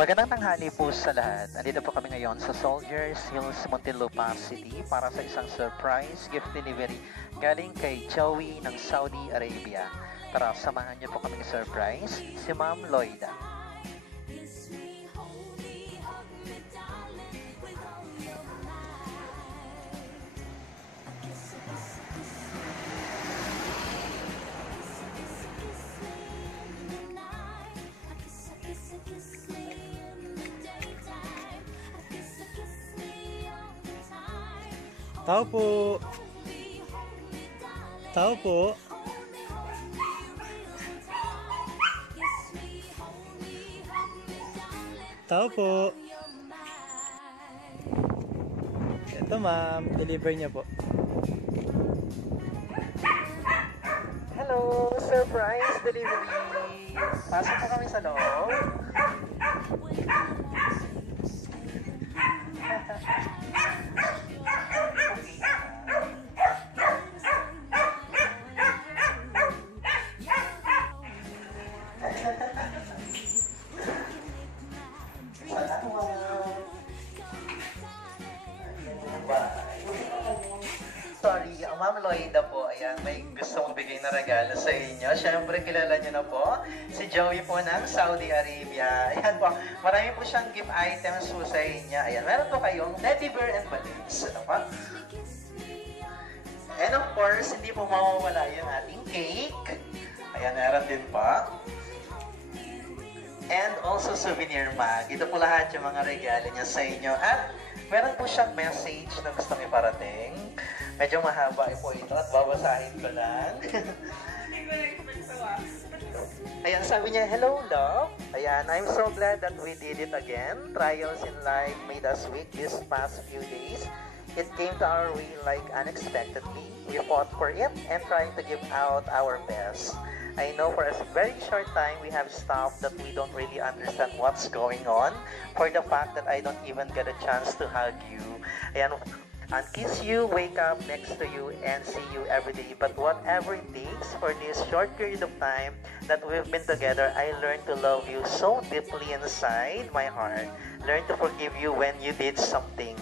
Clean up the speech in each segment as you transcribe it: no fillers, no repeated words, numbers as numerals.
Magandang tanghali po sa lahat. Andito po kami ngayon sa Soldiers Hills, Muntinlupa City para sa isang surprise gift delivery galing kay Joey ng Saudi Arabia. Tara, samahan niyo po kaming surprise, si Ma'am Loida. Tao po. Tao po. Tao po. Ito ma'am, deliver niya po. Hello, surprise delivery! Pasok po kami sa loob. Sorry, Ma'am Loida po, ayan, may gusto mong bigay na regalo sa inyo. Siyempre, kilala niyo na po, si Joey po ng Saudi Arabia. Ayan po, marami po siyang gift items po sa inyo. Ayan, meron po kayong teddy bear and balloons. Ano pa? And of course, hindi po mawawala yung ating cake. Ayan, meron din pa. And also souvenir mug. Ito po lahat yung mga regalo niya sa inyo. At meron po siyang message na gusto niyo iparating. Medyo mahaba po ito at babasahin ko lang. Ayan, sabi niya, hello love. Ayan, I'm so glad that we did it again. Trials in life made us weak these past few days. It came to our way like unexpectedly. We fought for it and trying to give out our best. I know for a very short time we have stuff that we don't really understand what's going on. For the fact that I don't even get a chance to hug you. Ayan, and kiss you, wake up next to you, and see you every day. But whatever it takes for this short period of time that we've been together, I learned to love you so deeply inside my heart. Learn to forgive you when you did something.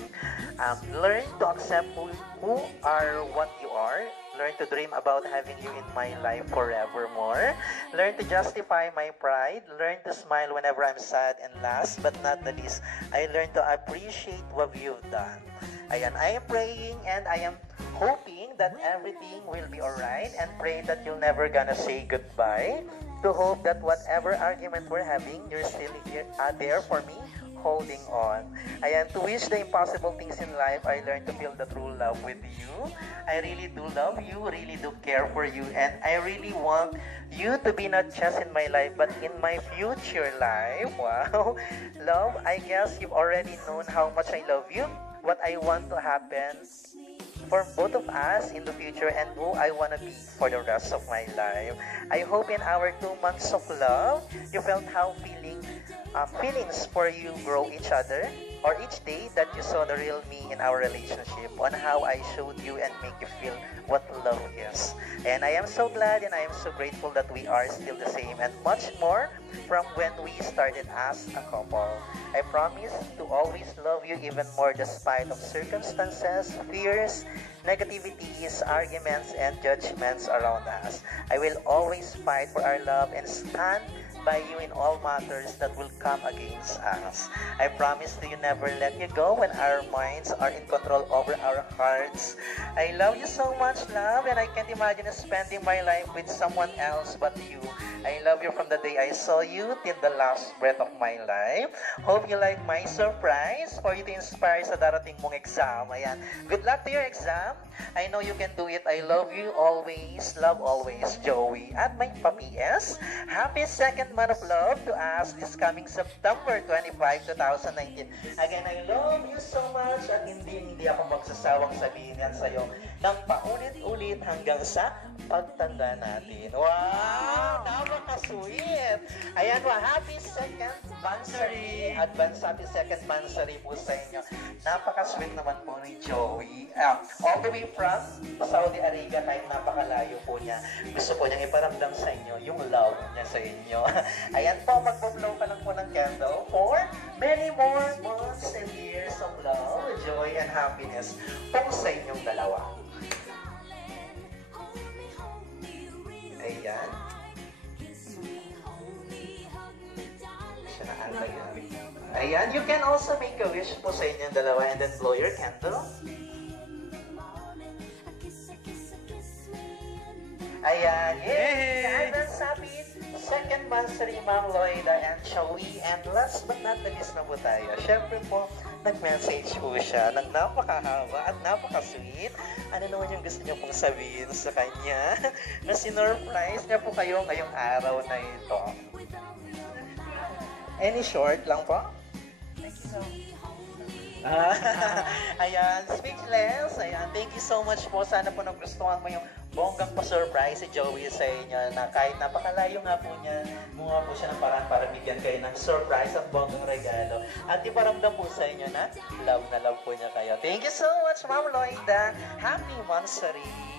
Learn to accept who are what you are. Learn to dream about having you in my life forevermore. Learn to justify my pride. Learn to smile whenever I'm sad. And last but not the least, I learn to appreciate what you've done. Ayan, I am praying and I am hoping that everything will be alright and pray that you're never gonna say goodbye. To hope that whatever argument we're having, you're still here, there for me, holding on. Ayan, to wish the impossible things in life, I learned to feel the true love with you. I really do love you, really do care for you, and I really want you to be not just in my life, but in my future life. Wow. Love, I guess you've already known how much I love you, what I want to happen for both of us in the future, and who I want to be for the rest of my life. I hope in our 2 months of love, you felt how feelings for you grow each other, or each day that you saw the real me in our relationship, on how I showed you and make you feel what love is. And I am so glad and I am so grateful that we are still the same and much more from when we started as a couple. I promise to always love you even more despite of circumstances, fears, negativities, arguments, and judgments around us. I will always fight for our love and stand by you in all matters that will come against us. I promise to you never let you go when our minds are in control over our hearts. I love you so much, love, and I can't imagine spending my life with someone else but you. I love you from the day I saw you till the last breath of my life. Hope you like my surprise for you to inspire sa darating mong exam. Ayan. Good luck to your exam. I know you can do it. I love you always. Love always, Joey. At may pa-PS, happy second month of love to us this coming September 25, 2019. Again, I love you so much at hindi ako magsasawang sabihin yan sa'yo ng paulit-ulit hanggang sa pagtanda natin. Wow! Napaka-sweet! Ayan po, happy second monthsary! Advance happy second monthsary po sa inyo. Napaka-sweet naman po ni Joey. All the way from Saudi Arabia, kahit napakalayo po niya. Gusto po niyang iparamdam sa inyo yung love niya sa inyo. Ayan po, magpo-blow ka lang po ng candle for many more months and years of love, joy, and happiness po sa inyong dalawa. Ayan. Siya na ata yun. Ayan, you can also make a wish po sa inyong dalawa and then blow your candle. Ayan, yay! Advance happy second monthsary, Ma'am Loida and Shawi. And last but not the least na po tayo. Siyempre po, nag-message po siya ng napakahaba at napaka-sweet. Ano naman yung gusto niyo pong sabihin sa kanya? Na sinurprise niya po kayo ngayong araw na ito. Any short lang po? Thank you so much. Ayan, speechless. Ayan, thank you so much po. Sana po nagustuhan mo yung bonggang pa-surprise si Joey sa inyo na kahit napakalayo nga po niya, gumawa po siya ng paraan para bigyan kayo ng surprise at bonggang regalo. At iparamdam po sa inyo na love po niya kayo. Thank you so much, Ma'am Loida. Happy monthsary!